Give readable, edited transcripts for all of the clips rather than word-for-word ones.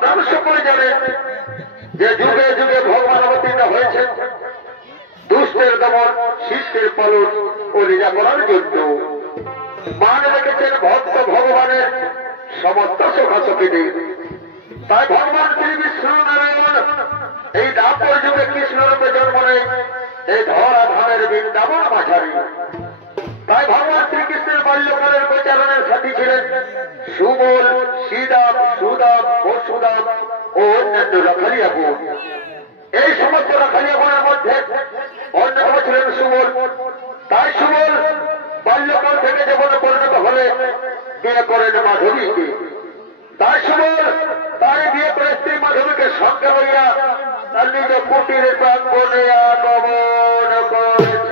আপনারা সকলে জানেন যে যুগে যুগে ভগবান অবতীর্ণ হয়েছেন দুষ্টের দমন, শিষ্টের পালন ও লীলা করার জন্য। মান রেখেছেন ভক্ত ভগবানের সমস্ত সখাসখীদের। তাই ভগবান শ্রী বিষ্ণু নারায়ণ এই দাপর যুগে কৃষ্ণরূপে জন্ম নেয় এই ধরা ধামের বৃন্দাবন মাঝারি। তাই ভগবান শ্রীকৃষ্ণের বাল্যকালের প্রচারণের সাথী ছিলেন সুবল, শ্রীদাম, সুদাম, বসুদাম ও অন্যান্য রাখালিয়া গুণ। এই সমস্ত রাখালিয়া গুণের মধ্যে অন্যতম ছিলেন সুবল। তাই সুবল বাল্যকাল থেকে যখন পরিণত হলে বিয়ে করেন মাধবীকে। তাই সুবল তাই বিয়ে করে স্ত্রী মাধবীকে সঙ্গে লইয়া তার নিজ কুটিরের প্রাঙ্গণে আগমন করেছে।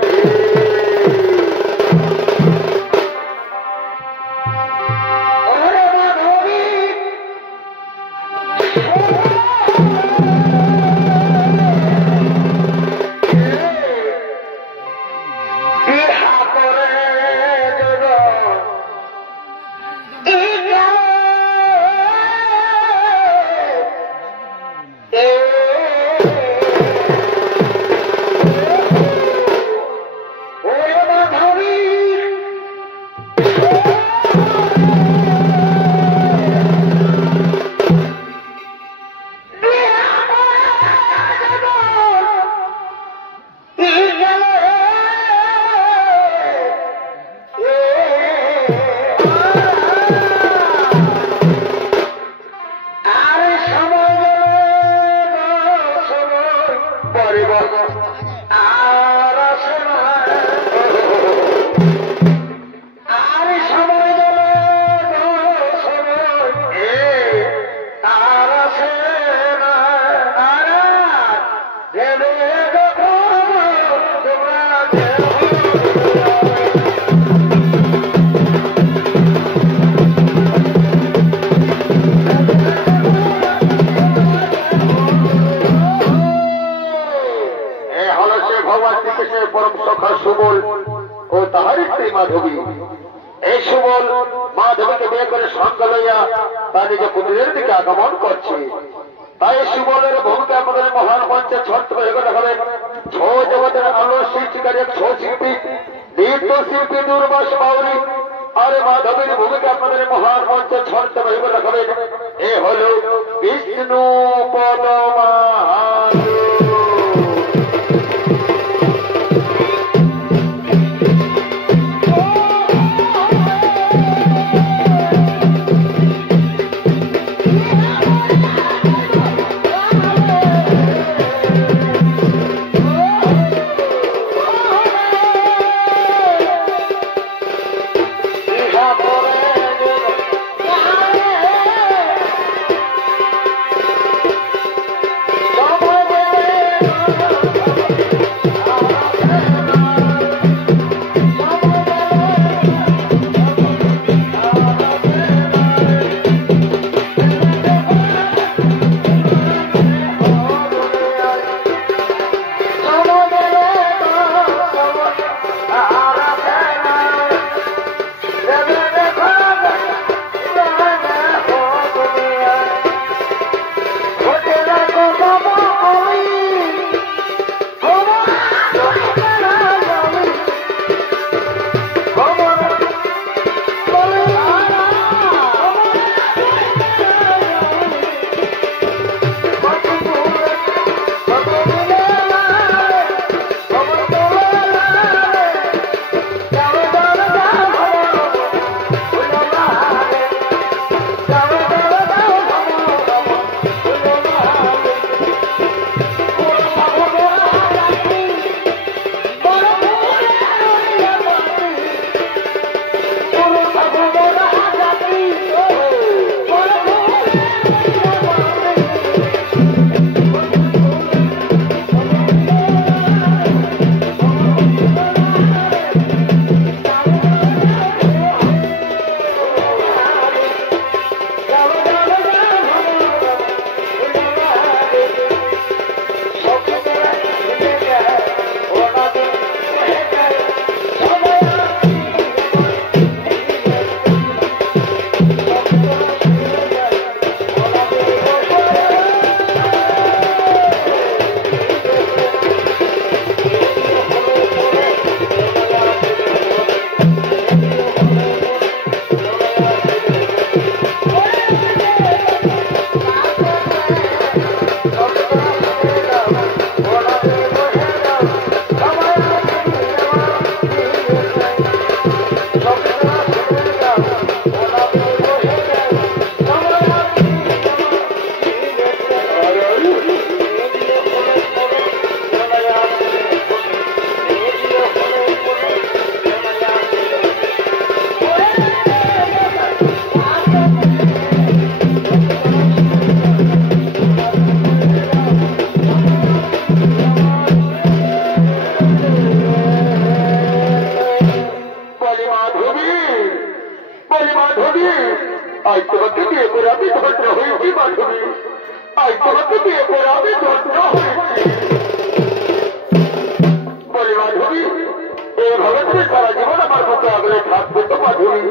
তোমাকে বিয়ে করে আমি ধন্য হয়েছি। বলি মাধবী, এইভাবে তুমি সারা জীবন আমার মুখে আগলে থাকবে তো মাধবী?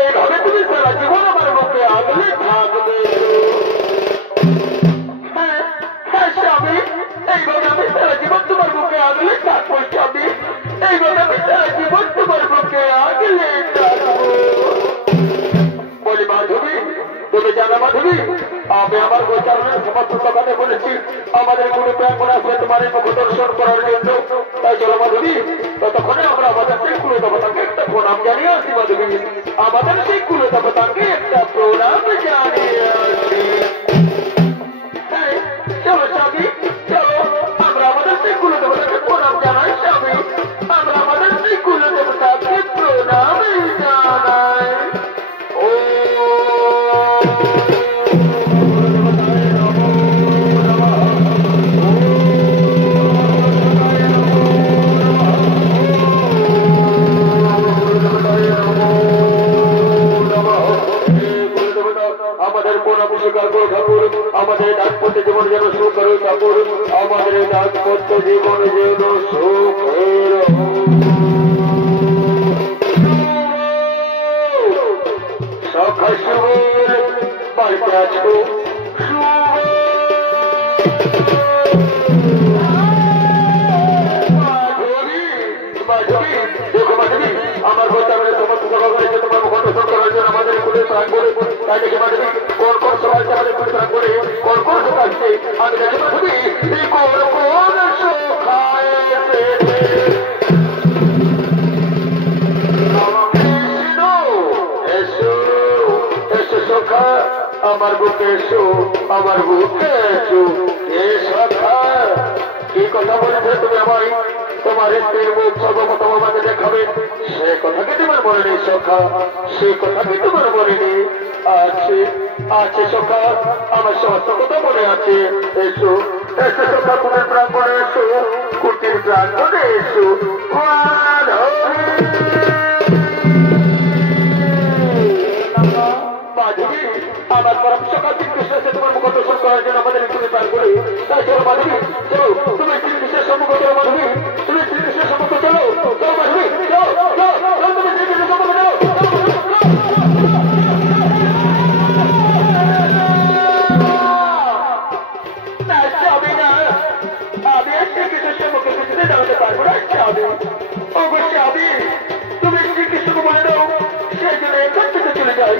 এইভাবে তুমি সারা জীবন আমার মুখে আগলে থাকবে? হ্যাঁ হ্যাঁ স্বামী, এইভাবে আমি সারা জীবন তোমার মুখে আগলে থাকবো স্বামী। এইভাবে আমি সারা জীবন তোমার মুখে আগলে থাকবো। বলি মাধবী, তুমি জানো মাধবী, আমি আমার গোচারণের সমস্ত সকালে বলেছি আমাদের কোনো প্রাঙ্গণ আসবে তোমার এই মুখ দর্শন করার জন্য। তাই চলো মাধবী, ততক্ষণে আমরা আমাদের সেই কুলো দেবতাকে একটা প্রণাম জানিয়ে আসি মাধবী। আমাদের সেই কুলো দেবতাকে একটা প্রণাম জানিয়ে আসি। হ্যাঁ চলো স্বামী, চলো আমরা আমাদের সেই কুলো দেবতাকে প্রণাম জানাই স্বামী। আমরা আমাদের সেই কুলো দেবতাকে প্রণাম জানাই। আমাদের প্রণাম স্বীকার করো ঠাকুর। আমাদের দাম্পত্য জীবন যেন সুখ করো ঠাকুর। আমাদের দাম্পত্য জীবন যেন সুখের সখা শুভ বাড়িতে আছো দেখো মাধবী, আমার গোচারণের সমস্ত সভাগুলি তোমার মুখ দর্শন করার জন্য আমাদের কুলে প্রাণ করে। তাই দেখে মাধবী, কোন কোন সবাই আমাদের কুলে প্রাণ করে কোন কোন সুখ আসছে আমি দেখি মাধবী। এই কোন কোন সুখায় আমার বুকে এসো, আমার বুকে এসো এ সখা। কি কথা বলেছে তুমি আমায়? তোমার স্ত্রীর মুখ সর্বপ্রথম আমাকে দেখাবে, সে কথা কি তোমার মনে নেই সখা? সে কথা কি তোমার মনে নেই? আছে আছে সখা, আমার সমস্ত কথা মনে আছে। এসো এসো সখা, কুটির প্রাঙ্গণে এসো, কুটির প্রাঙ্গণে এসো। মাধবী, আমার পরম সকাল শ্রীকৃষ্ণ এসে তোমার মুখ দর্শন করার জন্য আমাদের কুটির প্রাণ করে। তাই চলো মাধবী, চলো তুমি শ্রীকৃষ্ণের সম্মুখ চলো মাধবী। তুমি শ্রীকৃষ্ণের সম্মুখ চলো, চলো মাধবী, চলো চলো চলো তুমি শ্রীকৃষ্ণের সম্মুখ চলো। আমি শ্রীকৃষ্ণের সম্মুখে কিছুতে দাঁড়াতে পারবো না স্বামী। অবশ্যই আমি তুমি শ্রীকৃষ্ণকে বলে দাও, সেই জন্য এখান থেকে চলে যাই।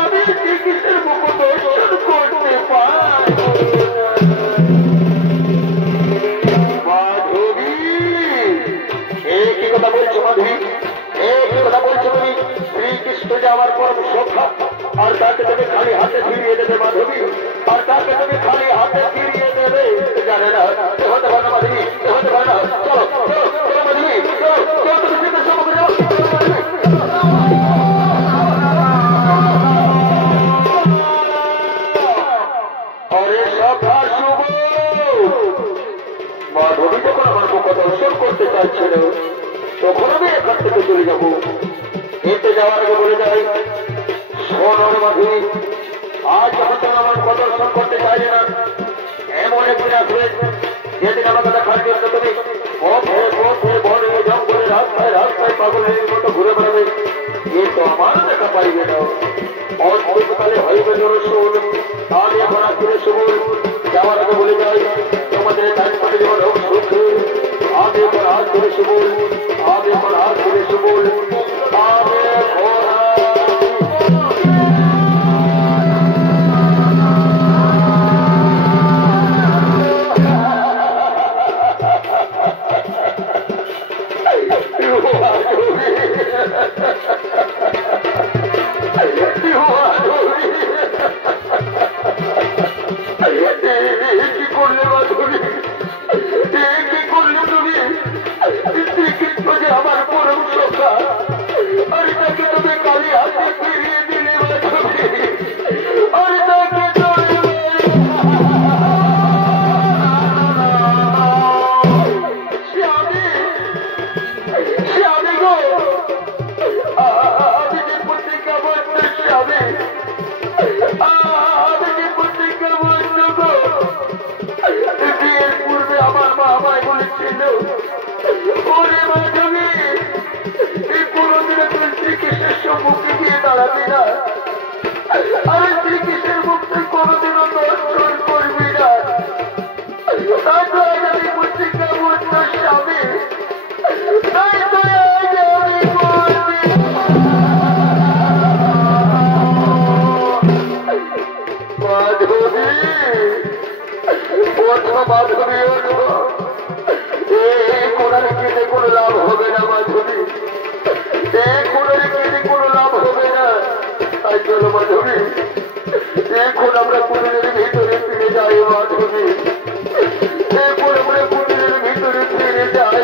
আমি শ্রীকৃষ্ণের মুখ দর্শন করতে পারবো। মাধবী, কি কথা বলছো মাধবী? কি কথা বলছো তুমি? শ্রীকৃষ্ণ যে আমার পরম সখা, আর তাকে তুমি খালি হাতে ফিরিয়ে দেবে মাধবী? আর তাকে তুমি খালি হাতে ফিরিয়ে দেবে? জানে না, হতে পারে না মাধবী, হতে পারে না। চলো চলো চলো মাধবী, চলো চলো তুমি শ্রীকৃষ্ণ মুখে যাও। আরে সখা শুভ, মাধবী যখন আমার মুখ দর্শন করতে চাইছিল তখন আমি এখান থেকে চলে যাবো। এতে যাওয়ার আগে বলে যাই, শোনর মাধবী, আজ হয়তো আমার প্রদর্শন করতে চাইলে না। এমন একদিন আসবে যেদিন আমাকে দেখার জন্য তুমি পথে পথে বনে জঙ্গলে রাস্তায় রাস্তায় পাগলের মতো ঘুরে বেড়াবে, কিন্তু আমার দেখা পাইবে না। অদ্ভুতকালে হইবে দর্শন। আমি এখন আসলে সবুজ যাওয়ার আগে বলে যাই, তোমাদের দায়িত্ব জীবন হোক সুখে। আমি এখন হাত ধরে সবুজ, আমি এখন হাত ধরে সবুজ, আমি এখন দাঁড়াবি না, আমি শ্রীকৃষ্ণের মুক্তি কোনোদিনও দর্শন করবি না। তাই তো আজ আমি মুক্তিকা মূর্ত স্বামী, তাই তো আজ আমি করবি। মাধবী, মাধবী এই কোনার কেটে কোনো লাভ হবে না মাধবী, এই কোনার কেটে কোনো লাভ হবে না। তাই চলো মাধবী, এখন আমরা কুটিরের ভিতরে ফিরে যাই মাধবী, এখন আমরা কুটিরের ভিতরে ফিরে যাই।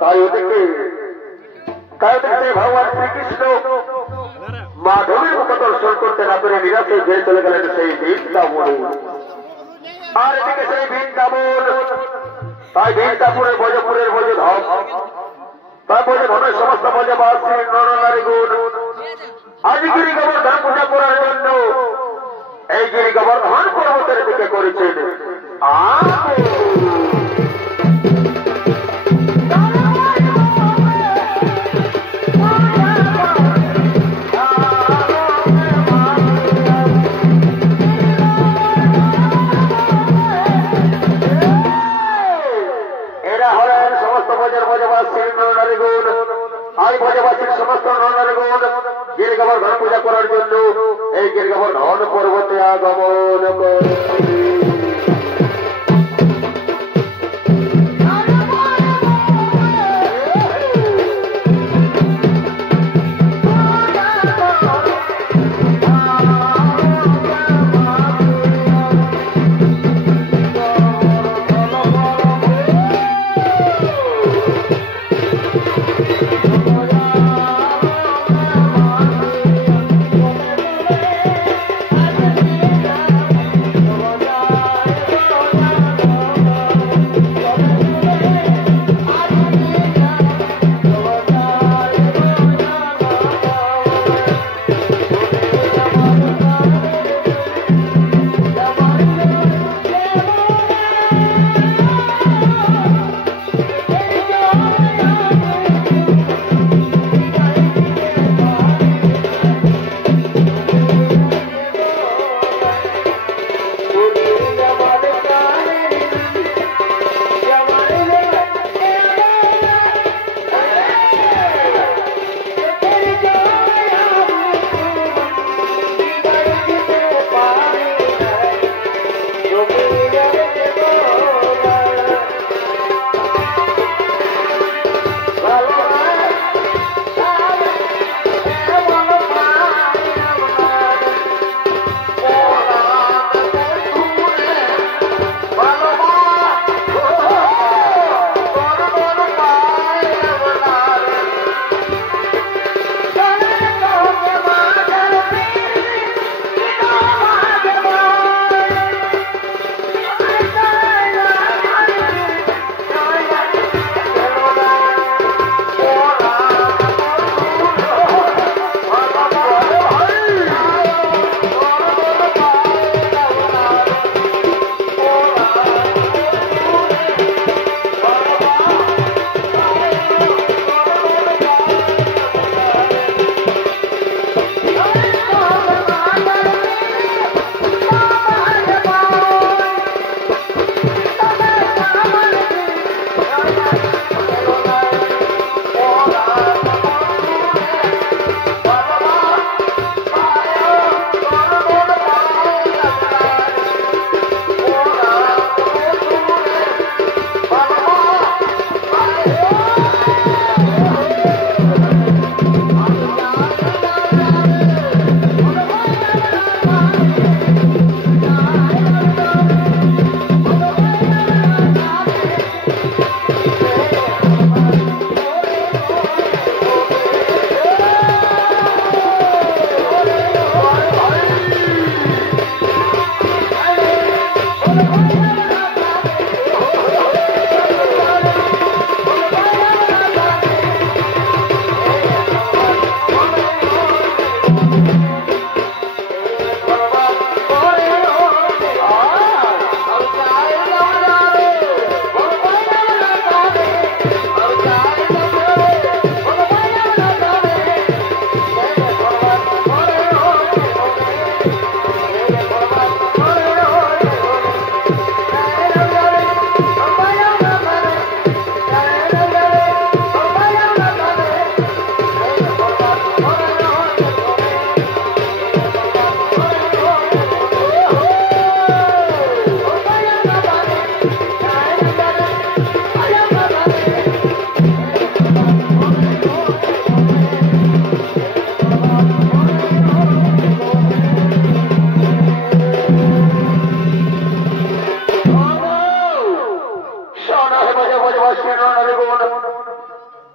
তাই ওদিকে ভগবান শ্রীকৃষ্ণ মাধবীর মুখ দর্শন করতে না পেরে নিরাশে যে চলে গেলেন সেই বৃন্দাবন। আর এদিকে সেই বৃন্দাবন, তাই বৃন্দাপুরের ভজপুরের ভজধাম, তাই ভজধনের সমস্ত ভজবাসী নরনারী গুণ আজ গিরি গোবর্ধন পূজা করার জন্য এই গিরি গোবর্ধন পর্বতের দিকে করেছেন। ভজবাসীর সমস্ত নরনারীগণ গিরি গোবর্ধন পূজা করার জন্য এই গিরি গোবর্ধন পর্বতে আগমন করে।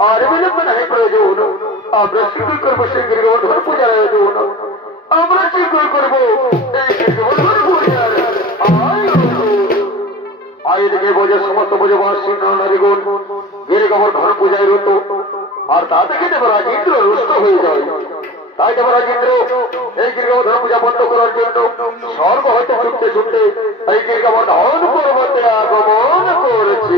আর বিলম্ব নাই প্রয়োজন। আমরা শীঘ্র করবো সেই গিরিগোবর্ধন পূজার আয়োজন। আমরা শীঘ্র করবো এই গিরিগোবর্ধন পূজার আয়োজনে বোঝে সমস্ত বোঝবাসী নারীগণ গিরিগোবর্ধন পূজায় রত। আর তা থেকে দেবরাজ ইন্দ্র রুষ্ট হয়ে যায়। তাই দেবরাজ ইন্দ্র এই গিরিগোবর্ধন পূজা বন্ধ করার জন্য স্বর্গ হইতে ছুটতে ছুটতে এই গিরিগোবর্ধন পর্বতে আগমন করেছে।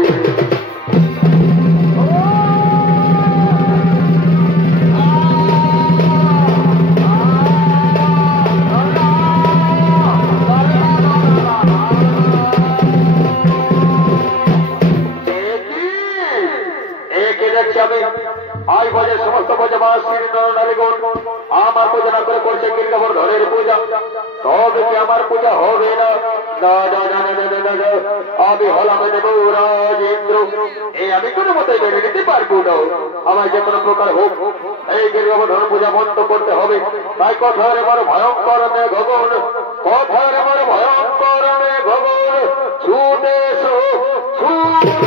আই বাজে সমস্ত বোঝবাসী নারীগণ আমার পূজা না করে করছে গিরিগোবর্ধনের পূজা। তবে কি আমার পূজা হবে না? আমি হলাম দেবরাজ ইন্দ্র। এই আমি কোনো মতে মেনে নিতে পারবো না। আমার যে কোনো প্রকার হোক এই গিরিগোবর্ধন পূজা বন্ধ করতে হবে। তাই কথার আমার ভয়ঙ্কর মেঘগণ, কথার আমার ভয়ঙ্কর মেঘগণ ছুটে এসো, ছুটে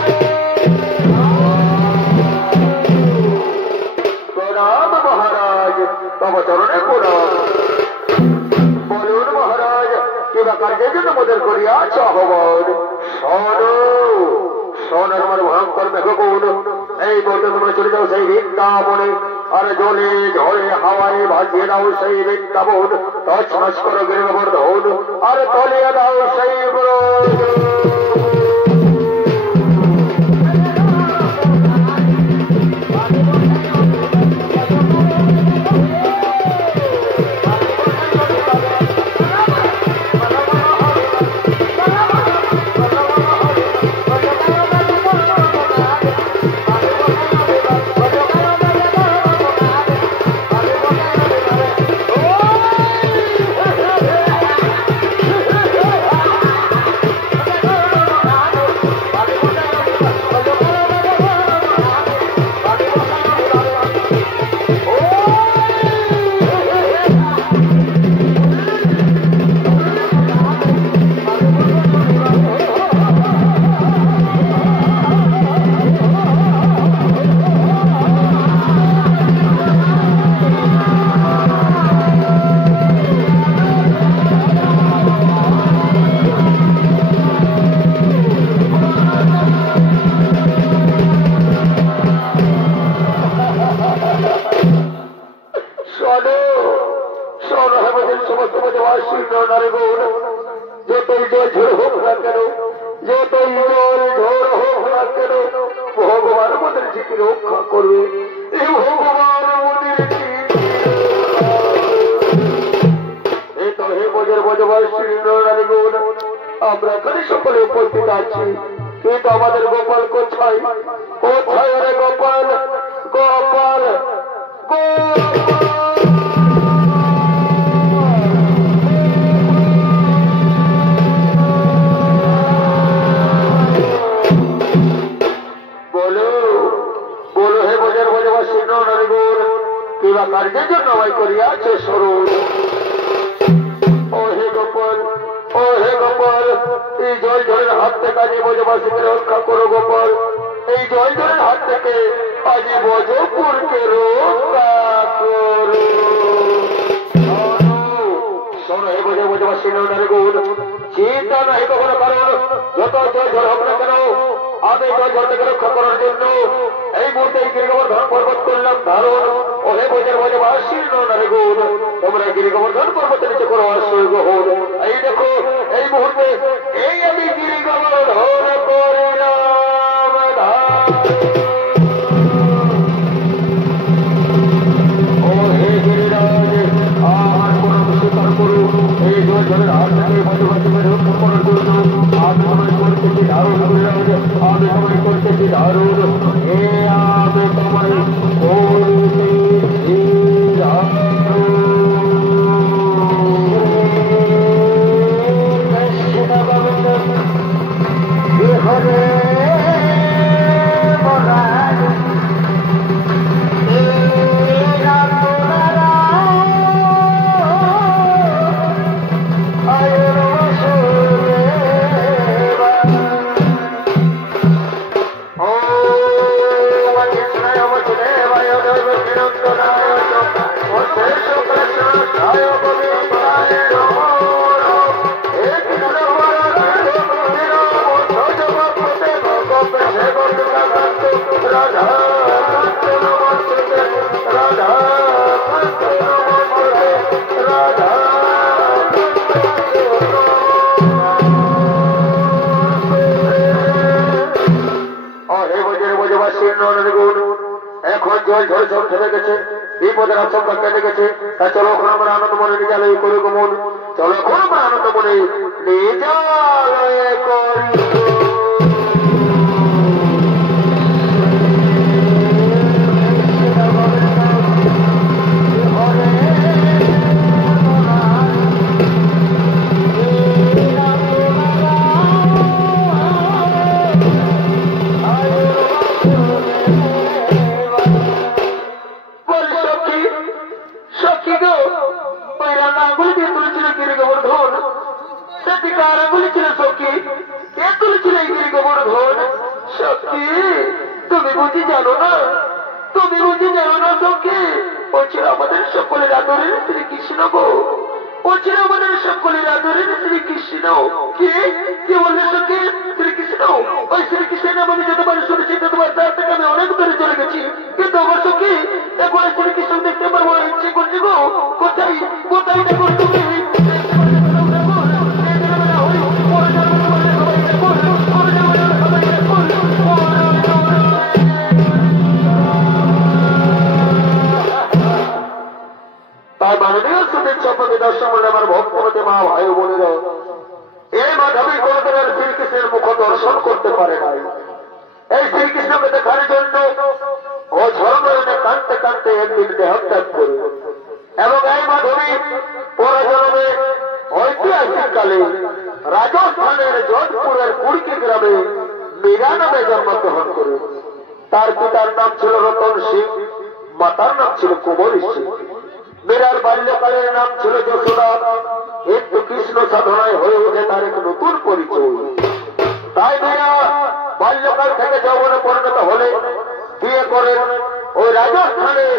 মহারাজ তব চরণে প্রণাম। বলুন মহারাজ কিবা কার্যের জন্য মোদের করিয়াছ আহ্বান। শোনো আমার ভয়ঙ্কর মেঘগণ, এই বলতে তোমরা চলে যাও সেই বৃন্দাবনে। আর জলে ঝড়ে হাওয়ায় ভাসিয়ে দাও সেই বৃন্দাবন। তছনছ করো গিরিগোবর্ধন আর তলিয়ে দাও সেই ব্রজ। যতই জল ঝড় হোক না কেন, যতই জল ঝড় হোক না কেন, ভগবান আমাদের থেকে রক্ষা করবে। এই ভগবান আমাদের এই তো হে বজর বজবাসী নারীগণ, আমরা এখানে সকলে উপস্থিত আছি। কিন্তু আমাদের গোপাল কোথায়? কোথায় রে গোপাল? গোপাল গোপাল কিবা কার্যের জন্য আমায় করিয়াছে স্বরূপ। ও হে গোপাল, ও হে গোপাল, এই জল ঝড়ের হাত থেকে আজ ব্রজবাসীকে রক্ষা করো গোপাল। এই জল ঝড়ের হাত থেকে আজ ব্রজপুরকে রক্ষা করো। শোনো হে ব্রজবাসী নারীগণ, চিন্তা নাই কখনো কারণ। যত জল ঝড় হোক না কেন, আমি জল ঝড় থেকে রক্ষা করার জন্য এই মুহূর্তে এই গিরিগোবর্ধন পর্বত করলাম ধারণ। ও হে ব্রজবাসী নারীগণ, তোমরা গিরিগোবর্ধন পর্বতের নিচে করো আশ্রয় গ্রহণ। এই দেখো এই মুহূর্তে এই আমি গিরিগোবর্ধন করিলাম ও হে গিরিরাজ, আমার কোন স্বীকার করো। এই জল ঝড়ের হাত থেকে ব্রজবাসীকে রক্ষা করার জন্য আমি তোমায় করতেছি ধারণ গিরিরাজ, আমি তোমায় করতেছি ধারণ। হে আমি তোমায় করতেছি ব্রজের ব্রজবাসী নরগুণ এখন জল ঝড় ঝড় থেমে গেছে, বিপদের আশঙ্কা কেটে গেছে। তা চলো এখন আমরা আনন্দ মনে নিজালয়ে করি গমন, চলো এখন আমরা আনন্দ মনে নিজালয়ে করি। তুমি বুঝি জানো না, তুমি বুঝি জানো না সখী, ও ছিল আমাদের সকলের আদরের শ্রীকৃষ্ণ গো, ও ছিল আমাদের সকলের আদরের শ্রীকৃষ্ণ। কি বললে সখী? শ্রীকৃষ্ণ? ওই শ্রীকৃষ্ণের নাম আমি যতবার শুনেছি ততবার তার থেকে আমি অনেক দূরে চলে গেছি, কিন্তু আমার সখী একবার শ্রীকৃষ্ণ দেখতে আমার বড় ইচ্ছে করছে গো। কোথায় কোথায় দেখো তুমি তার মাননীয় সুদের চপকে দর্শন করলে আমার ভক্তমতে মা ভাই বোনেরা এই মাধবী কোনদিনের শ্রীকৃষ্ণের মুখ দর্শন করতে পারে নাই। এই শ্রীকৃষ্ণকে দেখার জন্য ও ঝড়মরণে কাঁদতে কাঁদতে একদিন দেহত্যাগ করে এবং এই মাধবী পরজন্মে ঐতিহাসিক কালে রাজস্থানের যোধপুরের কুড়কি গ্রামে মীরা নামে জন্মগ্রহণ করে। তার পিতার নাম ছিল রতন সিং, মাতার নাম ছিল কুমারী সিং। মীরার বাল্যকালের নাম ছিল যশোদা, কিন্তু কৃষ্ণ সাধনায় হয়ে ওঠে তার এক নতুন পরিচয়। তাই মীরা বাল্যকাল থেকে যৌবনে পরিণত হলে বিয়ে করেন ওই রাজস্থানের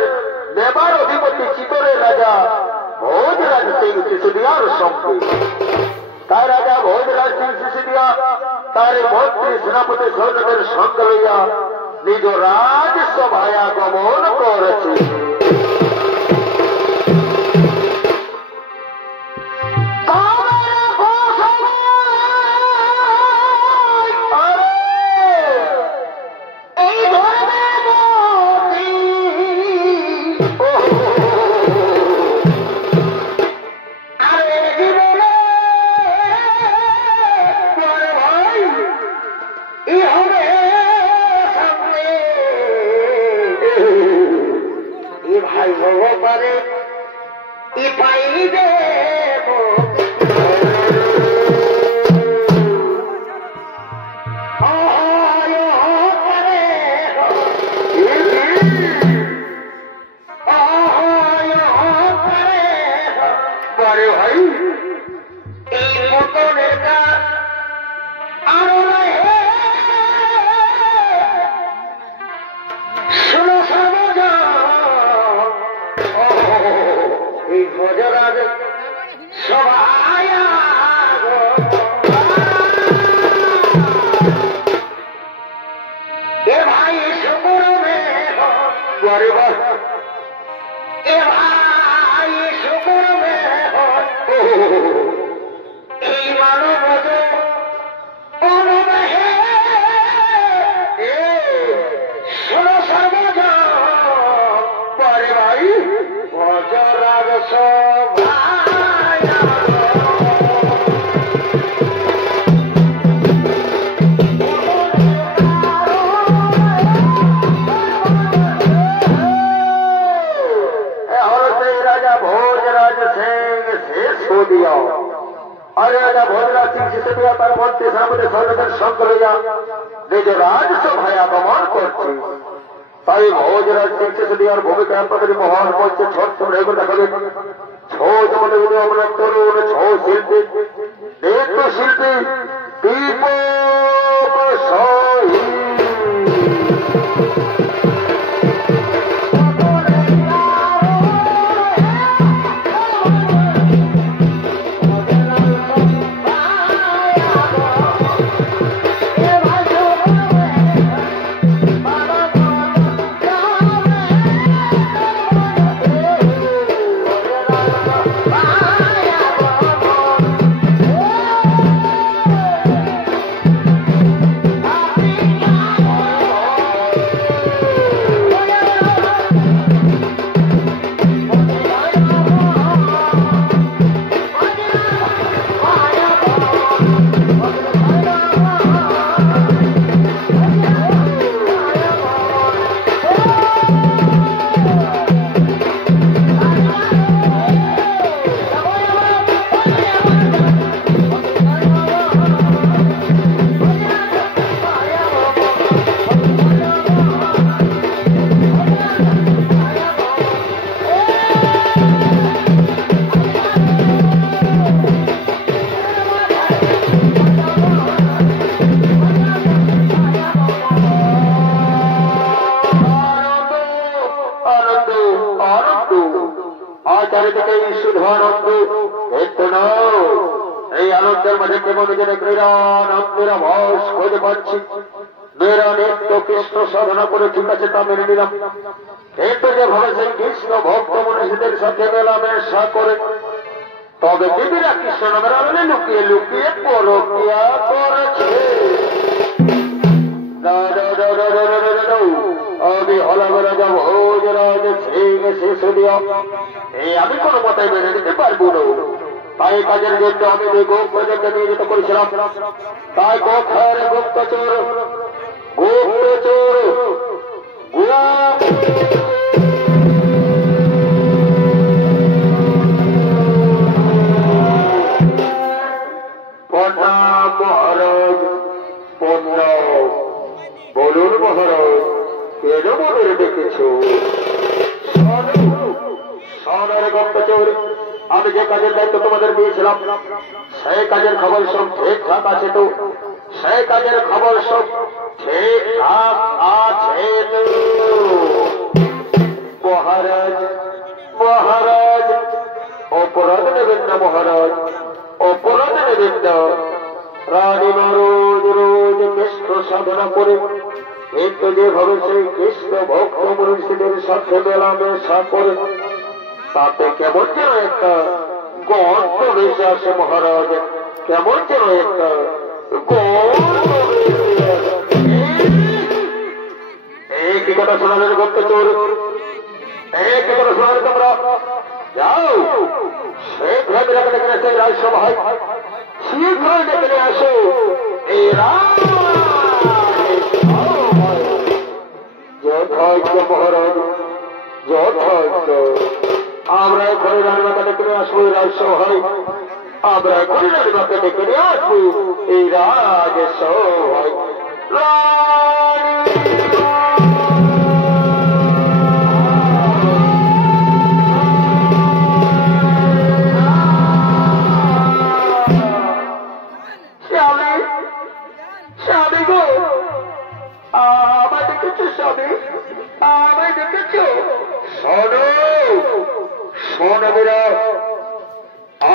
নেবার অধিপতি চিতরের রাজা ভোজরাজ সিং সিসোদিয়ার সঙ্গে। তাই রাজা ভোজরাজ সিং সিসোদিয়া তার মন্ত্রী সেনাপতি সৈন্যদের সঙ্গে লইয়া নিজ রাজসভায় আগমন করেছে। তাই ভোজরাজ সিং সিসোদিয়ার ভূমিকা আপনাদের মহান মঞ্চে ছোট্ট রেগুলো দেখাবেন ছৌ জমাতে আমরা তরুণ ছৌ শিল্পী নৃত্য শিল্পী দীপক সহি। চারিদিকে শুধু আনন্দ, কিন্তু এই আনন্দের মাঝে কেমন যেন ক্রীড়ানন্দের আভাস খুঁজে পাচ্ছি। মেয়েরা নিত্য কৃষ্ণ সাধনা করে, ঠিক আছে, তা মেনে নিলাম, কিন্তু যেভাবে সেই কৃষ্ণ ভক্ত মনীষীদের সাথে মেলামেশা করে, তবে দেবীরা কৃষ্ণ নামের আড়ালে লুকিয়ে লুকিয়ে পরকিয়া করেছে। আমি হলাবেলা যাবো শিশুদিয়া, এই আমি কোনো মতে মেনে নিতে পারবো না। তাই কাজের জন্য আমি গোপকে নিয়োজিত করেছিলাম। তাই কোথায় গুপ্তচোর, গুপ্তচোর মহারাজ, বলুন মহারাজ, কেন মনে ডেকেছ? গুপ্তচোর, আমি যে কাজের দায়িত্ব তোমাদের দিয়েছিলাম, সেই কাজের খবর সব ঠিকঠাক আছে তো? সেই কাজের খবর সব ঠিকঠাক আছে তো? মহারাজ, মহারাজ, অপরাধ নেবেন না মহারাজ, অপরাধ নেবেন না। রানীমা রোজ রোজ কৃষ্ণ সাধনা করে, কিন্তু যেভাবে সেই কৃষ্ণ ভক্ত মনীষীদের সাথে মেলামেশা করে, তাতে কেমন যেন একটা গন্ধ ভেসে আসে মহারাজ, কেমন যেন একটা গন্ধ ভেসে আসে। এই কি কথা শোনালেন গুপ্তচোর? এই কি কথা শোনালে তোমরা? যাও শীঘ্রই ডেকে নিয়ে আসো এই রাজসভায়, শীঘ্রই ডেকে নিয়ে আসো এই যথার্থ মহারাজ, যথার্থ। আমরা এখনই রানীমাকে ডেকে নিয়ে আসবো এই রাজসভায়, আমরা এখনই রানীমাকে ডেকে নিয়ে আসবো এই রাজসভায়। স্বামী গো, আমায় ডেকেছ স্বামী, আমায় ডেকেছ? শোনো শোনো মেয়েরা,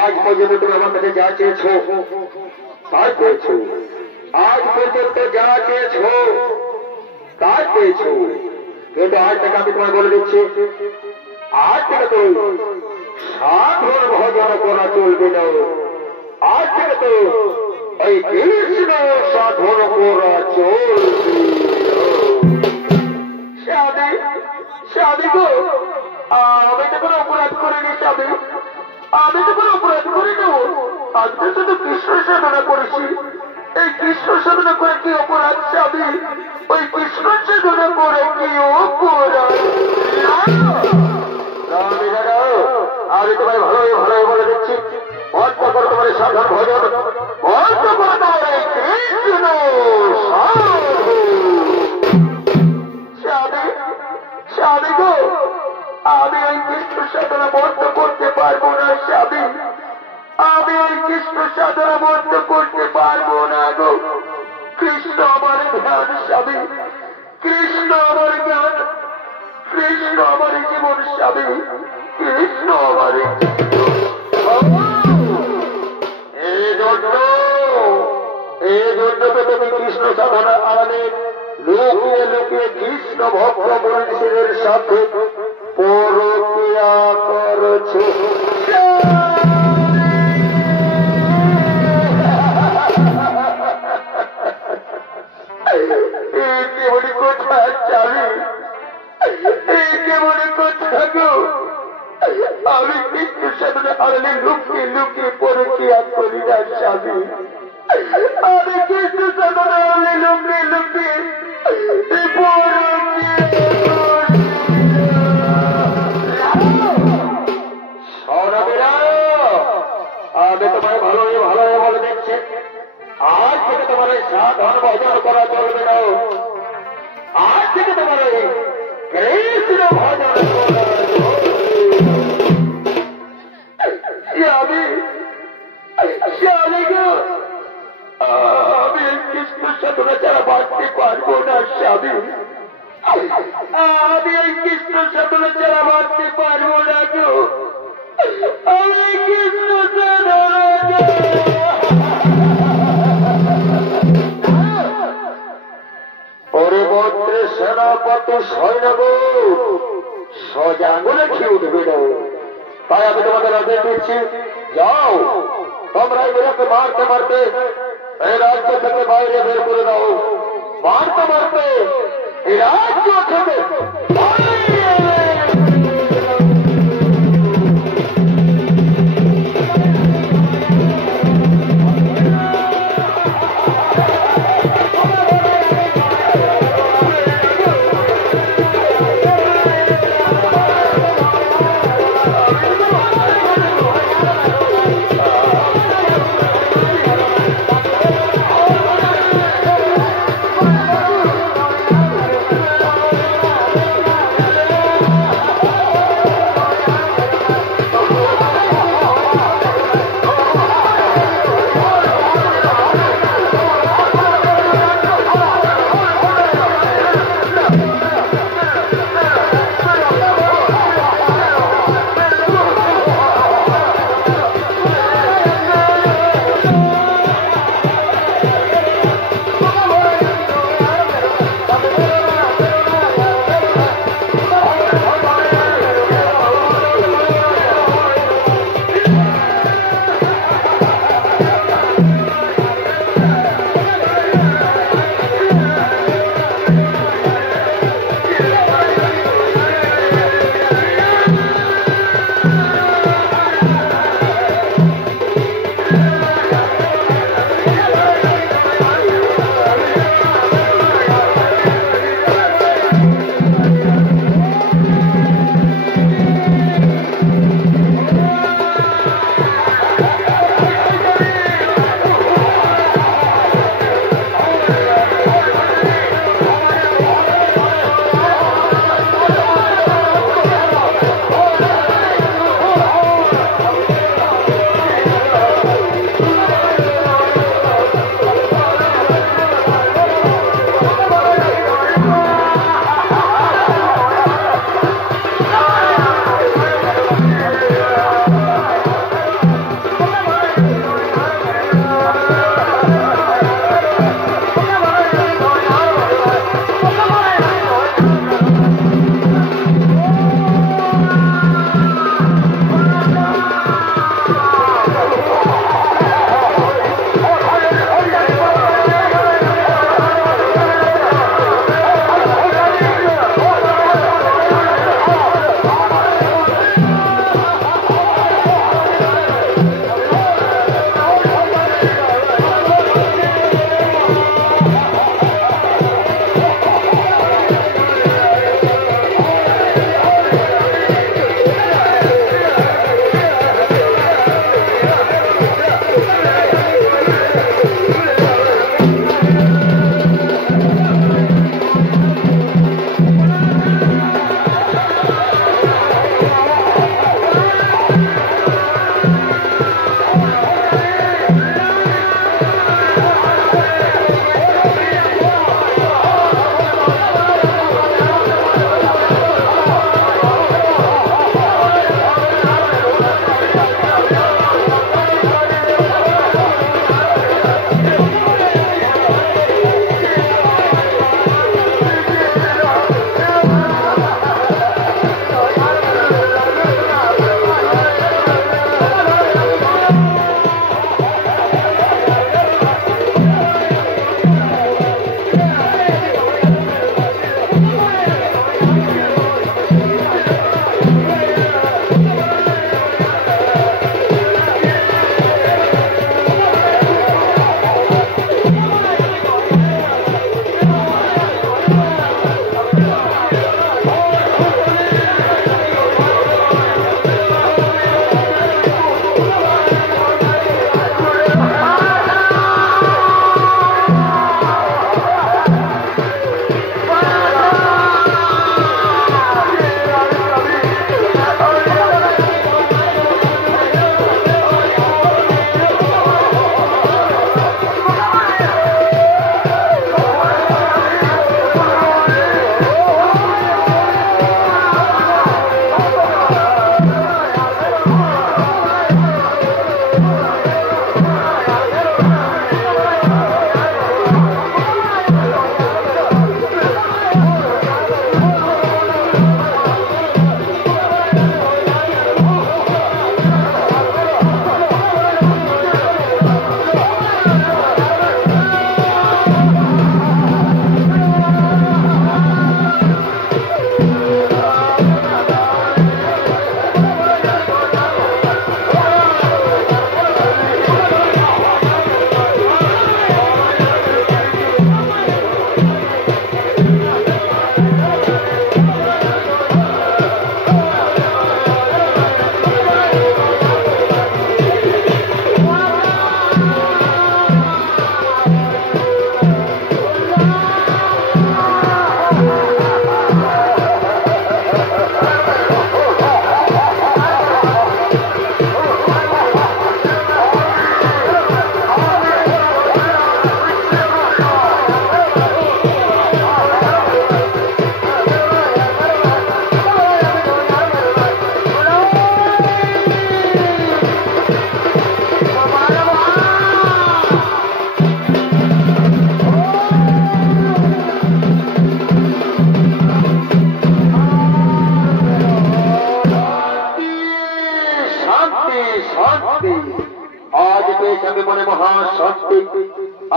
আজ পর্যন্ত তুমি আমার কাছে যা চেয়েছ তাই পেয়েছ, আজ পর্যন্ত যা চেয়েছ তাই পেয়েছ। কিন্তু আজ থেকে আমি তোমায় বলে দিচ্ছি, আজ থেকে তো সাধারণ ভজন করা চলবে না, আজ থেকে তো ওই কৃষ্ণ সাধন করা চলবে। স্বামী, স্বামী গো, আমি তো কোনো অপরাধ করিনি স্বামী, আমি তো কোনো অপরাধ করিনি, আমি তো শুধু কৃষ্ণ সাধনা করেছি। এই কৃষ্ণ সাধনা করে কি অপরাধ স্বামী? ওই কৃষ্ণ সাধনা করে কি অপরাধ? আমি তোমায় ভালোই ভালোই বলে দিচ্ছি, বন্ধ করো তোমার সাধন ভজন, বন্ধ করো তোমার এই কৃষ্ণ সাধু। স্বামী, স্বামী গো, আমি ওই কৃষ্ণ সাধনা বন্ধ করতে পারবো না স্বামী, আমি ওই কৃষ্ণ সাধনা বন্ধ করতে পারবো না গো। কৃষ্ণ আমার ধ্যান স্বামী, কৃষ্ণ আমার জ্ঞান, কৃষ্ণ আমার জীবন স্বামী, কৃষ্ণ আমার এই জন্য তো তুমি কৃষ্ণ সাধনা আড়ালে লুকিয়ে লুকিয়ে কৃষ্ণ ভক্ত মনীষীদের সাথে পরকিয়া করছো। এই কেমনি কথা চাবি, এই কেমনি কথা গো, আমি কৃষ্ণ সাধনা আড়ালে লুকিয়ে লুকিয়ে পরকিয়া করি না স্বামী, আমি কৃষ্ণ সাধনা আড়ালে লুকিয়ে লুকিয়ে আমি তোমায় ভালোই ভালোই বলে দিচ্ছি, আজ থেকে তোমার এই সাধন ভজন করা চলবে না, আজ থেকে তোমার এই কৃষ্ণ ভজন করা আমি কৃষ্ণ সাধনা ছাড়া বাঁচতে পারবো না স্বামী, আমি এই কৃষ্ণ সাধনা ছাড়া বাঁচতে পারবো না গো। আমি কৃষ্ণচন্দ্র রাজা। ওরে মন্ত্রে সেনাপতি সৈন্য সোজা আঙুলে খেয়ে উঠবে না। তাই আমি তোমাদের আদেশ দিচ্ছি, যাও তোমরা এগুলোকে মারতে মারতে এই রাজ্য থেকে বাইরে বের করে দাও। মারতে মারতে এই রাজ্য থেকে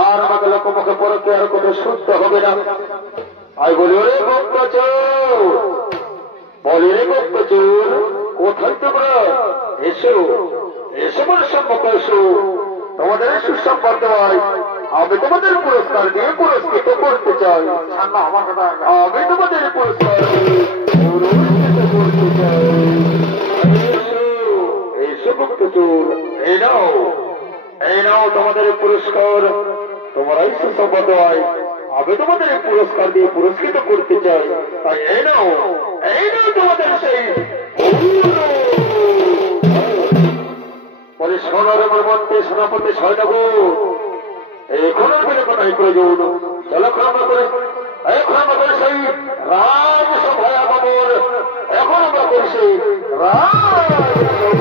আর আমাকে লোকমুখে পড়তে আর কোনো সুস্থ হবে না। আমি বলি ওরে গুপ্তচোর, বলি রে গুপ্তচোর, কোথায় তোমরা? এসো এসো বলে সম্পর্ক এসো, তোমাদের সুসম্পর্ক হয়। আমি তোমাদের পুরস্কার দিয়ে পুরস্কৃত করতে চাই। আমি তোমাদের পুরস্কার দিয়ে পুরস্কৃত করতে চাই। এসো গুপ্তচোর, এই নাও, এই নাও তোমাদের পুরস্কার। তোমরাই সুসম্পর্ক হয়, আমি তোমাদের পুরস্কার দিয়ে পুরস্কৃত করতে চাই। তাই এই নাও, এই নাও তোমাদের সেই বলে সোনার মর্মন্তে সেনাপতি সৈন্যগো, এখন আর বলে কোথায় প্রয়োজন? চলো ক্ষমা করে, এখন আমরা করি সেই রাজসভায় আগমন। এখন আমরা করি সেই রাজসভায়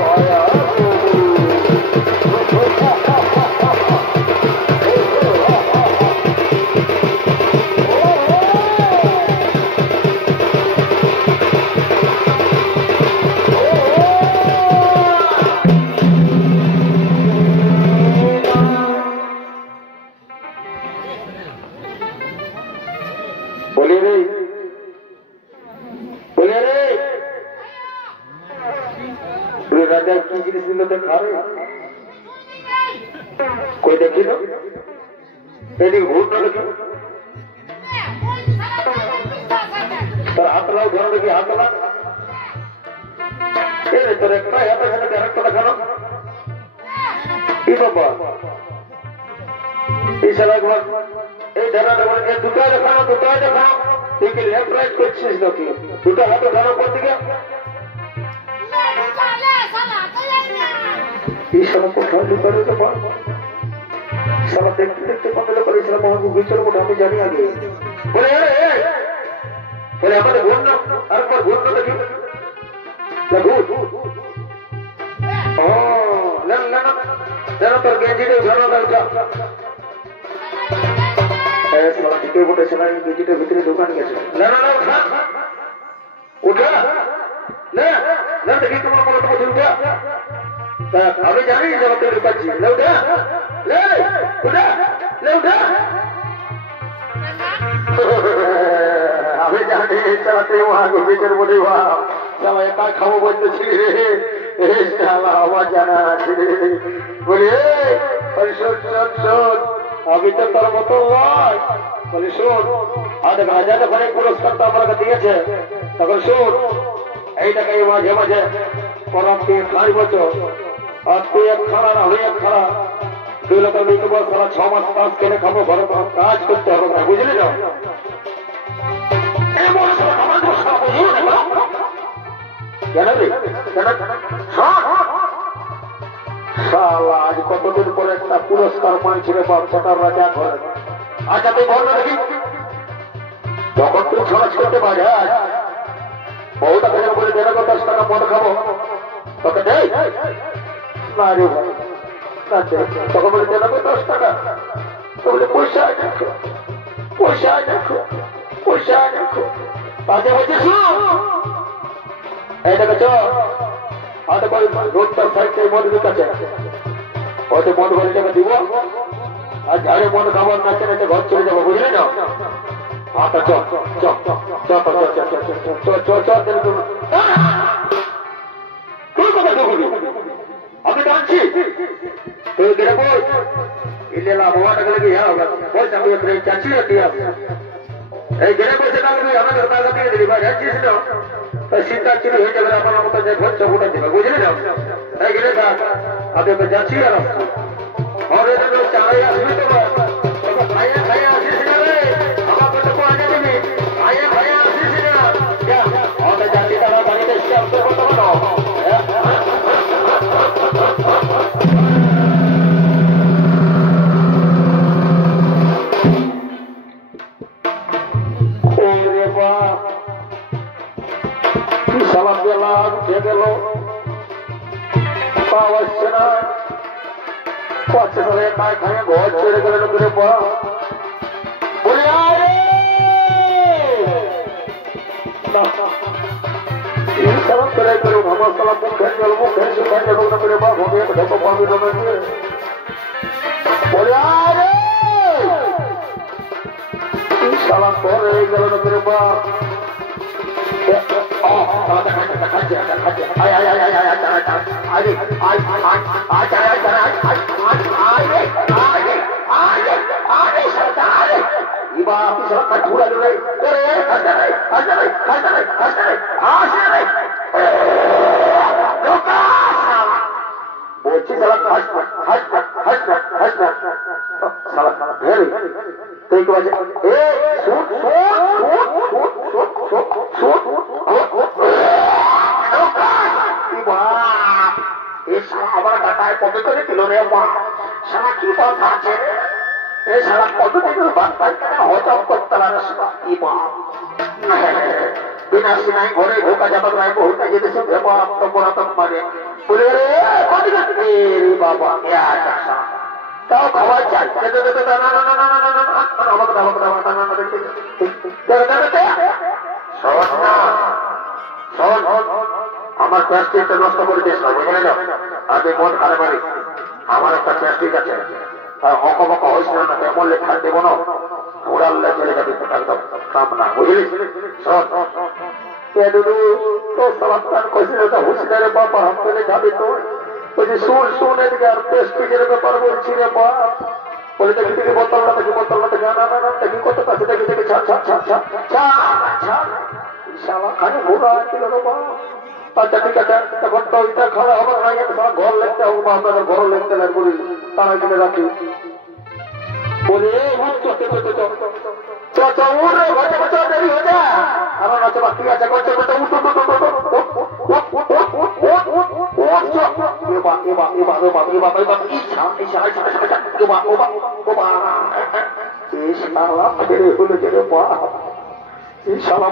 কি জিনিস দিল তো খাবে কই দেখিল এদিকে ভূত না দেখি তার হাত লাও ধরো দেখি হাত লা তোর একটা হাতের সাথে আরেকটা দেখানো কি বাবা এই সালা এই ধরা দেবো এই দুটাই দেখানো দুটাই দেখানো তুই কি লেফট রাইট করছিস নাকি দুটো হাতে ধরো কোন দিকে কোথাও লুকানো তো সারা দেখতে দেখতে কমে করে গোচর মোটা আমি জানি আগে বলে বলে আমাদের ঘুর না আর ঘুর না দেখি তোর গেঞ্জিটা ধরো বটেছে না গেঞ্জিটার ভিতরে দোকান গেছে না না না উঠা না না দেখি তোমার মনে তো উঠা আমি জানি জগতে ঢুকাচ্ছি লেউটা আমি জানি চালাতে বিচার বলি সবাই একা খাবো বলতেছি রে আমার জানা আছে বলি শোন আমি তো তোর মতো নয় বলি শোন আধ হাজার অনেক পুরস্কার তো আমাকে দিয়েছে তখন শোন এইটাকে মাঝে মাঝে পরম তুই খাই বছর আর তুই এক খানা না হয়ে এক খানা দুই লোক মিটবো সারা 6 মাস কাজ কেনে খাবো ঘরে তোমার কাজ করতে হবে না বুঝলি না আজ কতদিন পরে একটা পুরস্কার মানছিল বাচ্চাটার রাজা ঘরে আচ্ছা তুই বল না দেখি তখন তুই খরচ করতে পারে বহুটা করে বলে 10 টাকা মদ খাবো তোকে দেয় না রে ভাই তখন বলে 10 টাকা তো বলে পয়সা দেখো তাকে বলছে এই দেখেছ হাতে করে রোডটার সাইডে মদ ঢুকাচ্ছে ওতে মদ ভরে টাকা দিব আর ঝাড়ে মদ খাবার নাচে নাচে ঘর চলে যাবো বুঝলি না আচ্ছা আমি টানছি তুই গেলে বল ইল্লেলা বাবাটাকে লেগে বল আমি চাচ্ছি এই গেলে বসে থাকবি আমাদের টাকা দিয়ে দিবি ভাই যাচ্ছিস না চিন্তা ছিল হয়ে যাবে আমার মতো যে ঘর চকুটা দিবে বুঝলি না তাই গেলে থাক আমি যাচ্ছি আর হবে চাই আসবি তো খাইয়ে খাইয়ে আসিস না রে আমার কত আগে দিবি খাইয়ে খাইয়ে আসিস না আমাদের যাচ্ছি তারা বাড়িতে করতে পারো সালাম গেলাম উঠে গেল পাওয়া আসছে না পাচ্ছে ধরে খায় খায় ঘর ছেড়ে গেলে করে পড়া বলে সালাম করে করুন আমার সালাম মুখে গেল মুখে শুকায় যাবো না করে বা ভোগে ঢোকো পাবি বলে শালা করে গেল না তোর বাপ বলছি আমার কাটায় কত করে দিল রে মা সারা কি কথা আছে এ সারা কত দিন হজম করতে পারে বিনা সিনাই ঘরে ঢোকা যাবে নাই বহুটা যেতেছে পুরাতন মানে বলে বাবা তাও খাবার চাই আমার প্লাস্টিকটা নষ্ট করে দিস না বুঝলে না আমি মন খারাপ পারি আমার একটা প্লাস্টিক আছে অঙ্ক বকা হয়েছিল না তেমন লেখা দেবো না উড়াল্লা চলে যাবে একদম কাম না বুঝলি হুশিয়ারের বাবা হাত পেলে যাবে তো বলছি শুন শুন এদিকে আর প্লাস্টিকের ব্যাপার বলছি রে বাপ বলে দেখি দেখি বোতল না দেখি না দেখি কত কাছে দেখি দেখি খানে ঘোরা ছিল রে বাপ আচ্ছা ঠিক আছে তখন তো ওইটা খাওয়া হবে না ঘর লিখতে হবে আপনাদের ঘর লিখতে লাগবে বলি তারা কিনে রাখি বলে দেরি হয়ে যায় আমার আছে বাকি আছে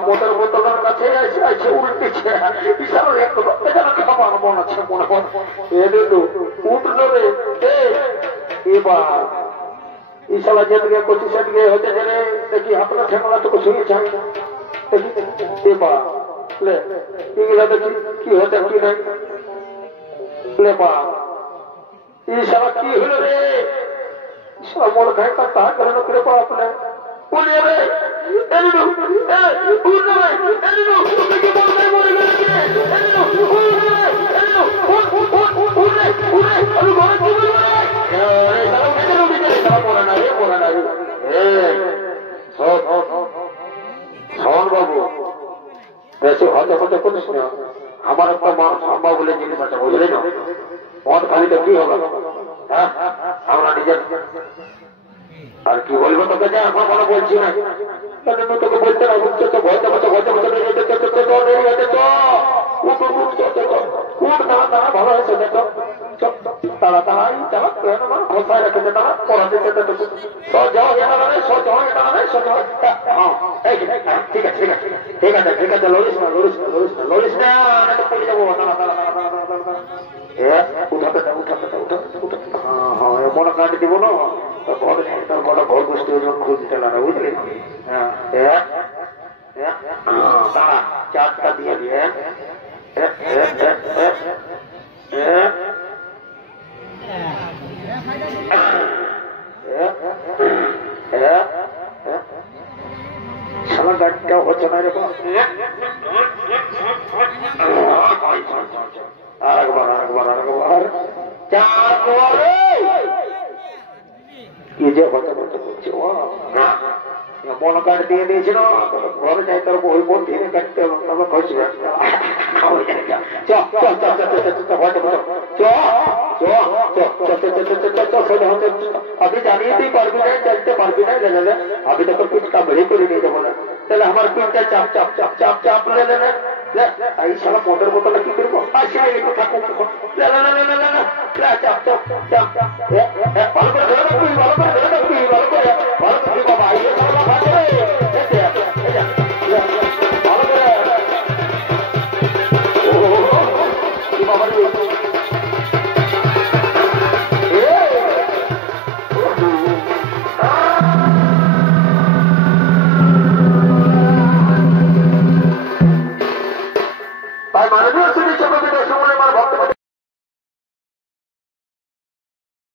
মোটর বোতলের কাছে আছে উল্টেছে খাবার মন আছে মনে হয় উঠলো রে এবার ইশালা যেদিকে 25 দিকে হতে গেলে দেখি আপনার ঠেকলা তো শুয়ে চাই না দেখি এবার এগুলা দেখি কি হতে কি নাই ইশালা কি হলো রে ইশালা মোর খাই তা তা কেন করে পা আপনি বলে রে এলিনো উড়ে রে এলিনো তুমি বল নাই মরে গেলে এলিনো উড়ে আমি ঘরে কি বলবো রে বাবু বেশি হতে হতে করিস না আমার একটা মন সম্ভব বলে জিনিস আছে বুঝলি না মন খালি তো কি হবে আমরা নিজের আর কি বলবো তোকে যে এখন কোনো বলছি না তোকে বলতে না বুঝছো তো ভয়তে বসে ভালো হয়েছে দেখো তাড়াতাড়ি চালা ঘোষায় রেখেছে তারা পড়া দিতে ঠিক আছে ঠিক আছে ঠিক আছে লড়িস না পড়ে যাবো মনে কাটি দিব না ঘর বসতে খোঁজ দিতে না বুঝলি তারা চারটা দিয়ে দিয়ে সারা গাড়িটা হচ্ছে না রে আরেকবার কি যে হতে হতে করছে মন কার্ড দিয়ে দিয়েছিল ঘরে যাই তোর বই বোন ধীরে কাটতে হবে তবে ঘষবে अभी जानिए थी पार्टी नहीं चलते पार्टी नहीं ले लेने अभी तक कुछ का बड़ी कोई नहीं बोला चल हमारे पीछे चाप चाप चाप चाप चाप ले लेने आई साला मोटर बोतल की करो आशा ये को ठाकुर को ले ले ले ले ले चाप चाप चाप बाल पर धरो कोई बाल पर धरो